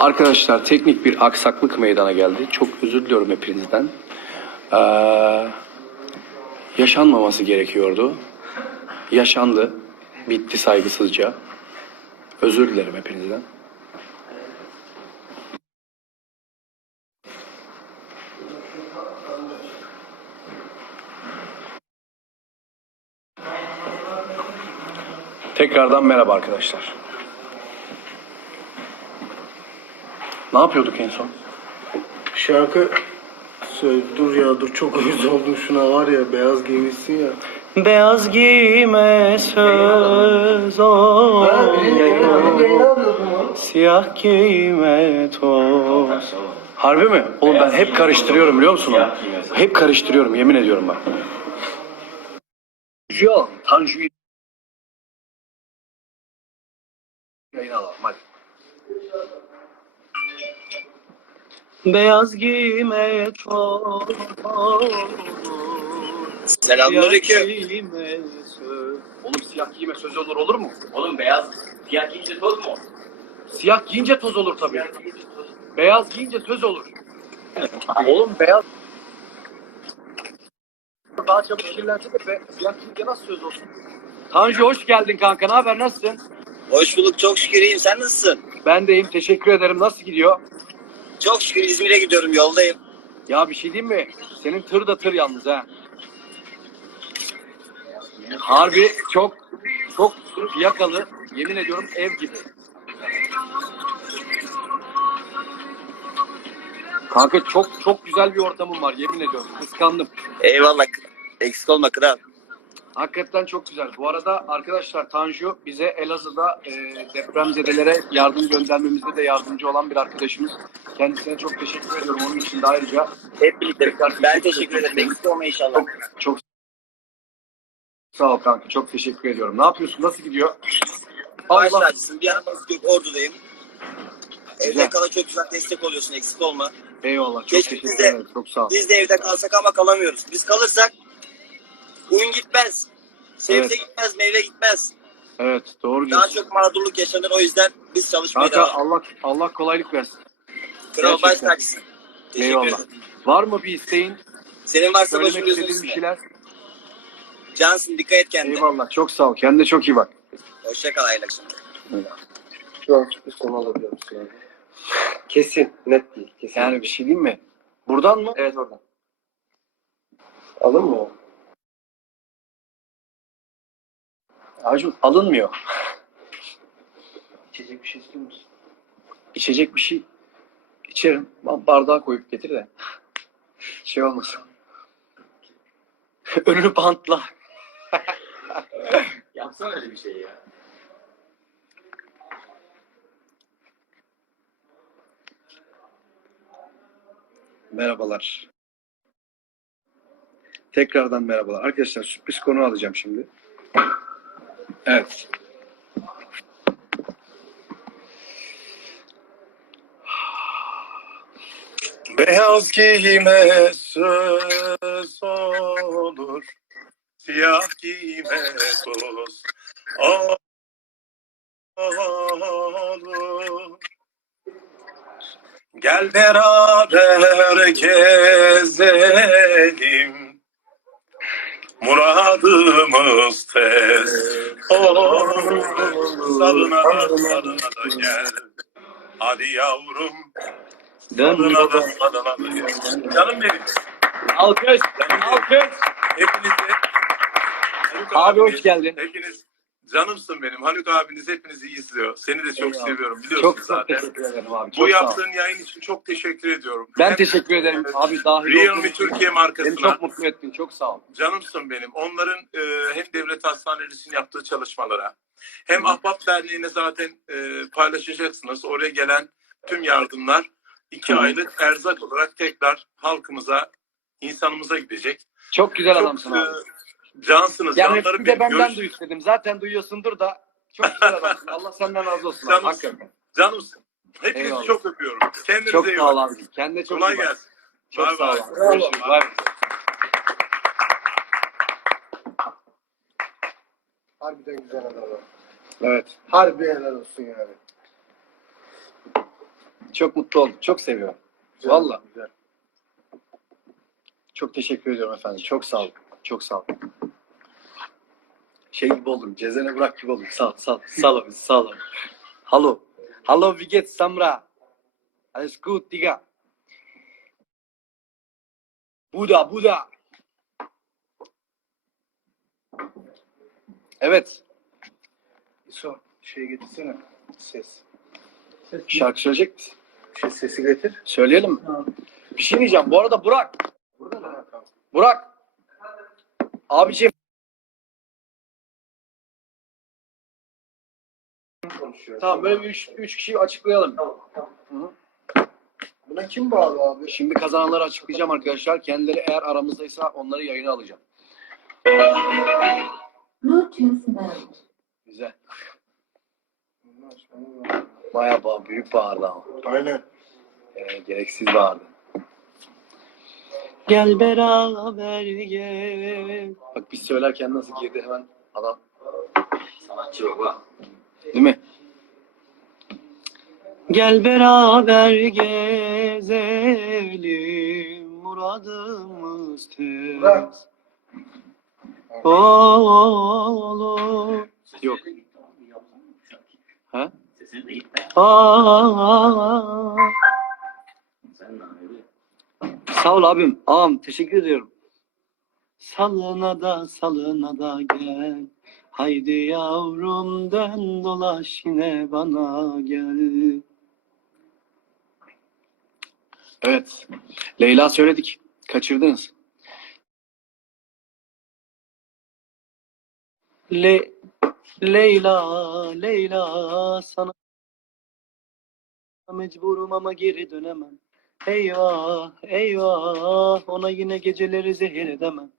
Arkadaşlar teknik bir aksaklık meydana geldi. Çok özür diliyorum hepinizden. Ee, yaşanmaması gerekiyordu. Yaşandı. Bitti saygısızca. Özür dilerim hepinizden. Tekrardan merhaba arkadaşlar. Ne yapıyorduk en son? Şarkı söyle dur ya dur çok uyuz oldum şuna var ya beyaz giymişsin ya. Beyaz giyme söz ol. Siyah giyme toz. Harbi mi? Oğlum ben hep karıştırıyorum biliyor musun onu? Hep karıştırıyorum yemin ediyorum bak. Tanju, Tanju. Yayın alalım hadi. Beyaz giyme toz. Selamünaleyküm. Oğlum siyah giyme söz olur olur mu? Oğlum beyaz siyah giyince toz mu? Siyah giyince toz olur tabii. Beyaz giyince söz olur. Oğlum beyaz daha çabuk kirlense de be, siyah giyince nasıl söz olsun? Tanju hoş geldin kanka. Ne haber? Nasılsın? Hoş bulduk çok şükür iyiyim. Sen nasılsın? Ben de iyiyim. Teşekkür ederim. Nasıl gidiyor? Çok şükür İzmir'e gidiyorum yoldayım. Ya bir şey diyeyim mi? Senin tır da tır yalnız ha. Harbi çok çok fiyakalı. Yemin ediyorum ev gibi. Kanka çok çok güzel bir ortamım var yemin ediyorum. Kıskandım. Eyvallah. Eksik olma kral. Hakikaten çok güzel. Bu arada arkadaşlar Tanju bize Elazığ'da e, depremzedelere yardım göndermemizde de yardımcı olan bir arkadaşımız. Kendisine çok teşekkür ediyorum. Onun için de ayrıca Hep birlikte. Ben teşekkür ederim. Eksik olma inşallah. çok çok sağ ol kanka. Çok teşekkür ediyorum. Ne yapıyorsun? Nasıl gidiyor? Baş tacısın. Bir yanımız yok Ordu'dayım. Evde kala çok güzel destek oluyorsun. Eksik olma. Eyvallah. Çok Keşke teşekkür ederim. Çok sağ ol. Biz de evde kalsak ama kalamıyoruz. Biz kalırsak oyun gitmez. Sebze Evet. gitmez, meyve gitmez. Evet doğru Daha diyorsun. çok mağdurluk yaşanır. O yüzden biz çalışmaya Kanka devam. Allah Allah kolaylık versin. Kral baş tacısın. Teşekkür Eyvallah. ederim. Var mı bir isteğin? Senin varsa Söylemek başım gözün üstüne. şeyler? Cansın dikkat et kendine. Eyvallah. Çok sağ ol. Kendine çok iyi bak. Hoşça kal hayırlı akşamlar. Şu an bir son alabiliyor musun? Kesin net değil kesin. Yani bir şey diyeyim mi? Buradan mı? Evet oradan. Alın mı o? Acun alınmıyor. İçecek bir şey istiyor musun? İçecek bir şey içerim. Bardağa koyup getir de. Şey olmasın. Önünü bantla. Yapsana öyle bir şey ya. Merhabalar. Tekrardan merhabalar. Arkadaşlar sürpriz konu alacağım şimdi. Evet. Beyaz giyime söz olur, siyah giyime toz olur. Gel beraber gezelim, muradımız tez olur. Salına da salına da gel, hadi yavrum. Adana da Adana da gel. Canım benim. Alkış. Alkış. Hepinizi Haluk Abi hoş geldin. Hepiniz canımsın benim. Haluk abiniz hepinizi izliyor. Seni de çok Eyvallah. seviyorum biliyorsun Çok çok zaten. teşekkür ederim abi. Bu Çok ol. yaptığın yayın için çok teşekkür ediyorum. Ben Hem teşekkür ederim abi dahil olduğun için. Türkiye Beni markasına çok mutlu ettin. Çok sağ ol. canımsın benim. Onların e, hem devlet hastanelerinin yaptığı çalışmalara hem. Ahbap Derneği'ne zaten e, paylaşacaksınız. Oraya gelen tüm yardımlar iki aylık erzak olarak tekrar halkımıza, insanımıza gidecek. Çok güzel Çok adamsın abi. e, cansınız, Yani bir de benden Görüş- duy istedim. Zaten duyuyorsundur da. Çok güzel adamsın. Allah senden razı olsun. Abi. Canım. Hakikaten. Canımsın. Hepinizi Eyvallah. çok öpüyorum. Kendinize Çok iyi sağ ol bakın. abi. Kendine çok Kolay iyi bak. gelsin. Çok Bay sağ ol. bay. abi. Görüşürüz. Bay bay. Harbiden güzel adam. Evet. Harbi helal olsun yani. Çok mutlu oldum. Çok seviyorum. Güzel, Vallahi. güzel. Çok teşekkür ediyorum efendim. Çok sağ olun. Çok sağ olun. Şey gibi oldum. Cezene bırak gibi oldum. Sağ ol, sağ ol. Sağ ol, sağ ol. Hallo. Hallo, wie geht's, Samra? Alles gut, Digga. Buda, Buda. Evet. İso şey getirsene. Ses. Ses. Şarkı söyleyecek misin? Şey, sesi getir. Söyleyelim mi? Bir şey diyeceğim. Bu arada Burak. Burada mı? Burak. Abiciğim. Konuşuyor. Tamam böyle bir üç, üç kişiyi açıklayalım. Tamam, tamam. Hı hı. Buna kim bağlı abi? Şimdi kazananları açıklayacağım arkadaşlar. Kendileri eğer aramızdaysa onları yayına alacağım. Güzel. Bayağı bağ, büyük bağırdı ama. Aynen. Ee, gereksiz bağırdı. Gel beraber gel. Bak biz söylerken nasıl girdi hemen adam. Sanatçı baba. Değil mi? Gel beraber gezelim muradımız tez. Olur. Yok. Ha? Aa. Sağ ol abim. Ağam teşekkür ediyorum. Salına da salına da gel. Haydi yavrum dön dolaş yine bana gel. Evet. Leyla söyledik. Kaçırdınız. Le Leyla, Leyla sana mecburum ama geri dönemem. Eyvah, eyvah, ona yine geceleri zehir edemem.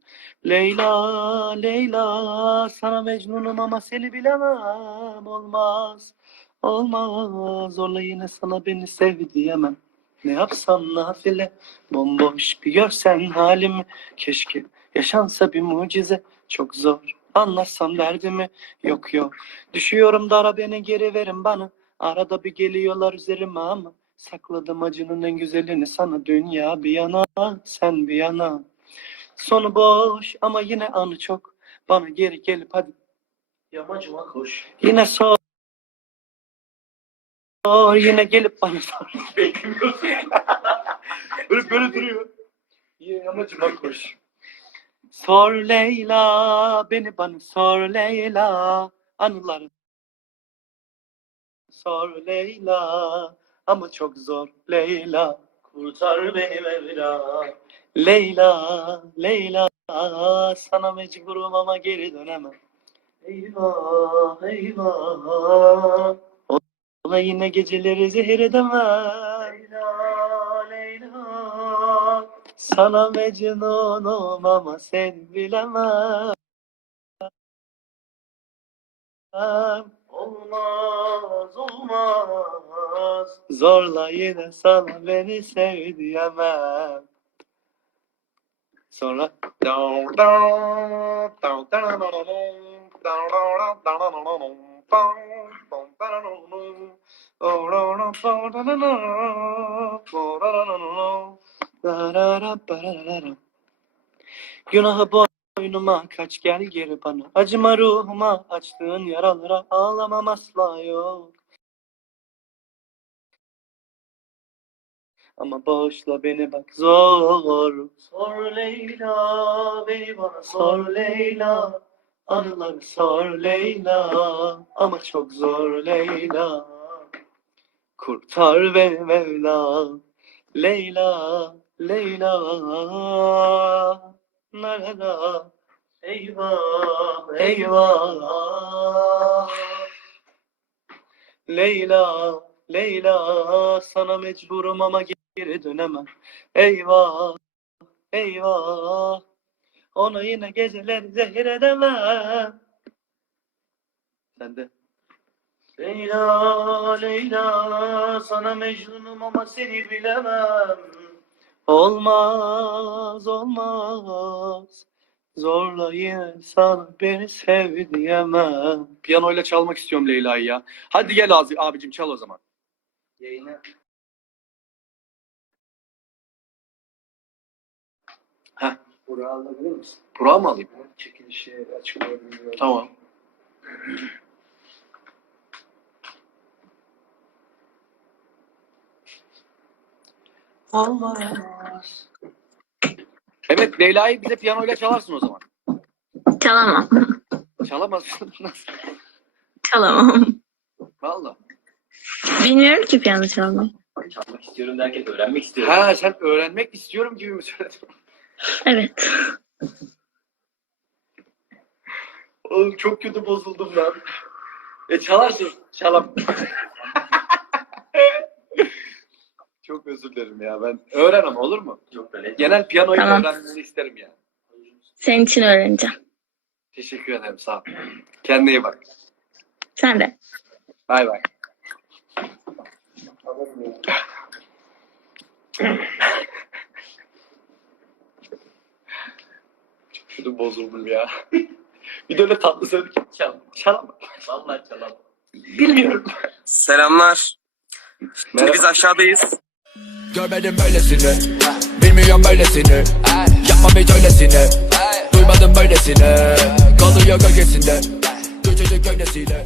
Leyla, Leyla, sana mecnunum ama seni bilemem. Olmaz, olmaz, zorla yine sana beni sev diyemem. Ne yapsam nafile, bomboş bir görsen halimi. Keşke yaşansa bir mucize, çok zor. Anlarsam derdimi, yok yok. Düşüyorum dara beni geri verin bana. Arada bir geliyorlar üzerime ama sakladım acının en güzelini sana dünya bir yana sen bir yana. Sonu boş ama yine anı çok. Bana geri gelip hadi Yamacıma koş. yine sor. Sor yine gelip bana sor. Böyle böyle duruyor. Yine amacıma koş. Sor Leyla beni bana sor Leyla anıları. Sor Leyla ama çok zor Leyla. Kurtar beni Mevla. Leyla, Leyla sana mecburum ama geri dönemem. Eyvah eyvah. Ola yine geceleri zehir edemem. Leyla Leyla. Sana mecnunum ama sen bilemem. Olmaz olmaz. Zorla yine sana beni sev diyemem. Sonra Günahı boynuma kaç gel geri bana. Acıma ruhuma açtığın yaralara ağlamam asla yok Ama bağışla beni bak zor. Sor Leyla beni bana Sor Leyla. Anıları sor Leyla Ama çok zor Leyla. Kurtar beni Mevla Leyla Leyla. Nerede Eyvah Eyvah. Leyla Leyla Sana mecburum ama geri dönemem Eyvah Eyvah Ona yine geceler zehir edemem Sen de Leyla Leyla sana mecnunum ama seni bilemem. Olmaz olmaz Zorla yine sana beni sev diyemem. Piyanoyla çalmak istiyorum Leyla'yı ya. Hadi gel abi, abicim çal o zaman. Yayına Burak'ı alabilir misin? Burak'ı mı alayım? Çekilişi açıklayabilirim. Tamam. Olmaz. Evet Leyla'yı bize piyanoyla çalarsın o zaman. Çalamam. Çalamazsın. Nasıl? Çalamam. Valla. Bilmiyorum ki piyano çalmam. Çalmak istiyorum derken öğrenmek istiyorum. Ha sen öğrenmek istiyorum gibi mi söyledin? Evet. Oğlum çok kötü bozuldum lan. E çalarsın. Çalam. çok özür dilerim ya ben. Öğren ama olur mu? Yok böyle. Genel piyanoyu Tamam. öğrenmeni isterim yani. Senin için öğreneceğim. Teşekkür ederim sağ ol. Kendine iyi bak. Sen de. Bay bay. Kötü bozuldum ya. Bir de öyle tatlı söyledik. Çal. Çalamam. Vallahi çalamam. Bilmiyorum. Selamlar. Şimdi biz aşağıdayız. Görmedim böylesini Bilmiyorum böylesini Yapmam hiç öylesini Duymadım böylesini Kalıyor gölgesinde Küçücük gölgesiyle